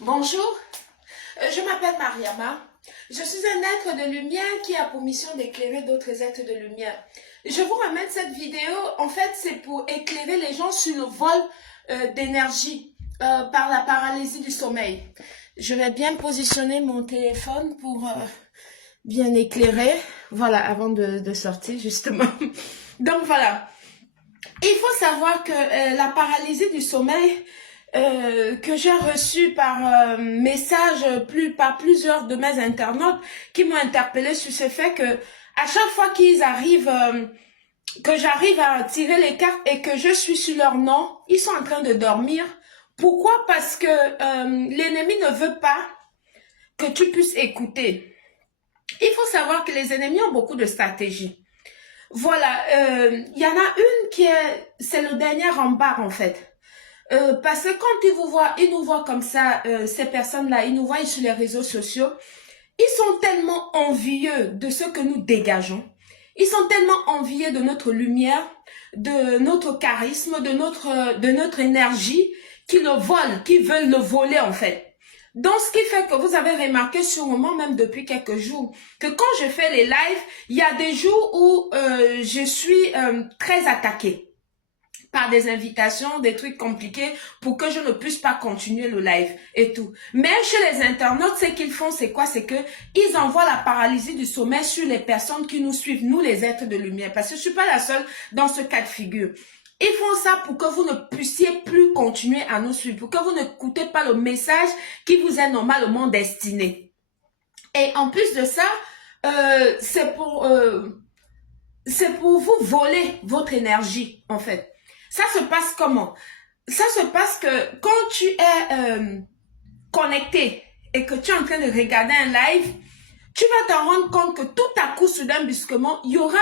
Bonjour, je m'appelle Mariama. Je suis un être de lumière qui a pour mission d'éclairer d'autres êtres de lumière. Je vous ramène cette vidéo, en fait, c'est pour éclairer les gens sur le vol d'énergie par la paralysie du sommeil. Je vais bien positionner mon téléphone pour bien éclairer, voilà, avant de sortir justement. Donc voilà, il faut savoir que la paralysie du sommeil que j'ai reçu par message par plusieurs de mes internautes qui m'ont interpellé sur ce fait que à chaque fois qu'ils arrivent, que j'arrive à tirer les cartes et que je suis sur leur nom, ils sont en train de dormir. Pourquoi? Parce que l'ennemi ne veut pas que tu puisses écouter. Il faut savoir que les ennemis ont beaucoup de stratégies. Voilà, y en a une c'est le dernier rempart en fait. Parce que quand ils nous voient comme ça, ces personnes-là, ils nous voient sur les réseaux sociaux, ils sont tellement envieux de ce que nous dégageons. Ils sont tellement envieux de notre lumière, de notre charisme, de notre énergie, qu'ils le volent, qu'ils veulent le voler en fait. Donc, ce qui fait que vous avez remarqué sûrement, même depuis quelques jours, que quand je fais les lives, il y a des jours où je suis très attaquée par des invitations, des trucs compliqués pour que je ne puisse pas continuer le live et tout. Mais chez les internautes, ce qu'ils font, c'est quoi? C'est que ils envoient la paralysie du sommeil sur les personnes qui nous suivent, nous les êtres de lumière, parce que je suis pas la seule dans ce cas de figure. Ils font ça pour que vous ne puissiez plus continuer à nous suivre, pour que vous n'écoutez pas le message qui vous est normalement destiné. Et en plus de ça, c'est pour vous voler votre énergie, en fait. Ça se passe comment? Ça se passe que quand tu es connecté et que tu es en train de regarder un live, tu vas te rendre compte que tout à coup, soudain, brusquement, il y aura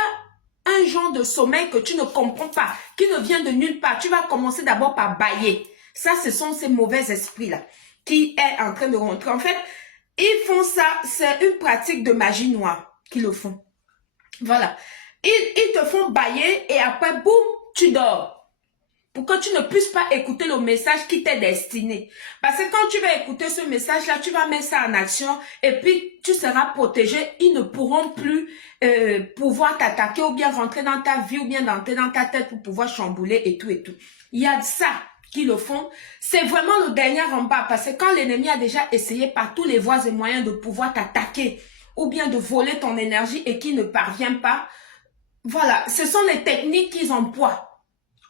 un genre de sommeil que tu ne comprends pas, qui ne vient de nulle part. Tu vas commencer d'abord par bâiller. Ça, ce sont ces mauvais esprits-là qui est en train de rentrer. En fait, ils font ça, c'est une pratique de magie noire qu'ils le font. Voilà. Ils te font bâiller et après, boum, tu dors. Pour que tu ne puisses pas écouter le message qui t'est destiné. Parce que quand tu vas écouter ce message-là, tu vas mettre ça en action et puis tu seras protégé. Ils ne pourront plus pouvoir t'attaquer ou bien rentrer dans ta vie ou bien entrer dans ta tête pour pouvoir chambouler et tout et tout. Il y a ça qui le font. C'est vraiment le dernier rempart parce que quand l'ennemi a déjà essayé par tous les voies et moyens de pouvoir t'attaquer ou bien de voler ton énergie et qui ne parvient pas, voilà, ce sont les techniques qu'ils emploient.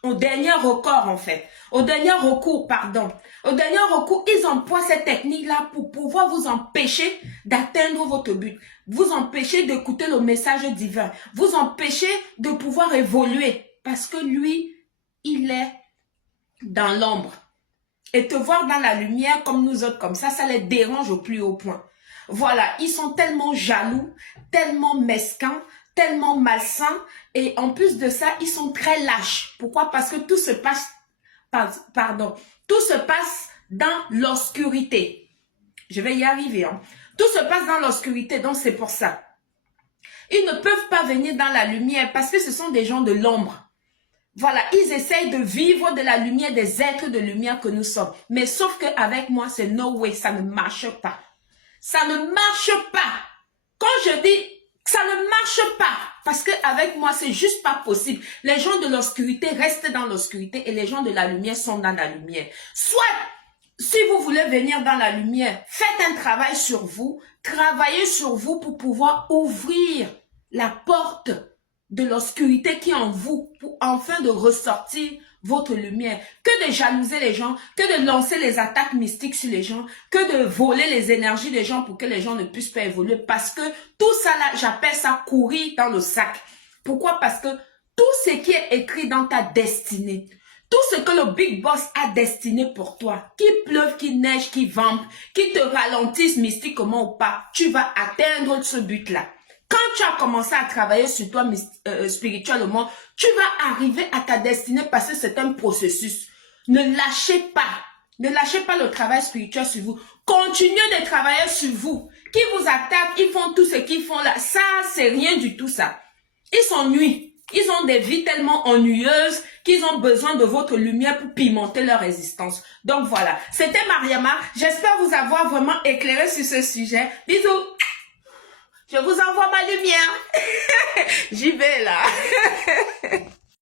Au dernier recours, en fait. Au dernier recours, pardon. Au dernier recours, ils emploient cette technique-là pour pouvoir vous empêcher d'atteindre votre but. Vous empêcher d'écouter le message divin. Vous empêcher de pouvoir évoluer. Parce que lui, il est dans l'ombre. Et te voir dans la lumière comme nous autres, comme ça les dérange au plus haut point. Voilà, ils sont tellement jaloux, tellement mesquins, tellement malsains et en plus de ça, ils sont très lâches. Pourquoi? Parce que tout se passe, tout se passe dans l'obscurité. Je vais y arriver. Hein. Tout se passe dans l'obscurité, donc c'est pour ça. Ils ne peuvent pas venir dans la lumière parce que ce sont des gens de l'ombre. Voilà, ils essayent de vivre de la lumière des êtres de lumière que nous sommes. Mais sauf qu'avec moi, c'est no way, ça ne marche pas. Ça ne marche pas. Quand je dis ça ne marche pas, parce qu'avec moi, c'est juste pas possible. Les gens de l'obscurité restent dans l'obscurité et les gens de la lumière sont dans la lumière. Soit, si vous voulez venir dans la lumière, faites un travail sur vous, travaillez sur vous pour pouvoir ouvrir la porte de l'obscurité qui est en vous pour enfin de ressortir votre lumière, que de jalouser les gens, que de lancer les attaques mystiques sur les gens, que de voler les énergies des gens pour que les gens ne puissent pas évoluer parce que tout ça là, j'appelle ça courir dans le sac. Pourquoi? Parce que tout ce qui est écrit dans ta destinée, tout ce que le Big Boss a destiné pour toi, qu'il pleuve, qu'il neige, qu'il vente, qu'il te ralentisse mystiquement ou pas, tu vas atteindre ce but-là. Quand tu as commencé à travailler sur toi spirituellement, tu vas arriver à ta destinée parce que c'est un processus. Ne lâchez pas. Ne lâchez pas le travail spirituel sur vous. Continuez de travailler sur vous. Qui vous attaquent, ils font tout ce qu'ils font là. Ça, c'est rien du tout ça. Ils s'ennuient. Ils ont des vies tellement ennuyeuses qu'ils ont besoin de votre lumière pour pimenter leur existence. Donc voilà, c'était Mariama. J'espère vous avoir vraiment éclairé sur ce sujet. Bisous. Je vous envoie ma lumière. J'y vais là.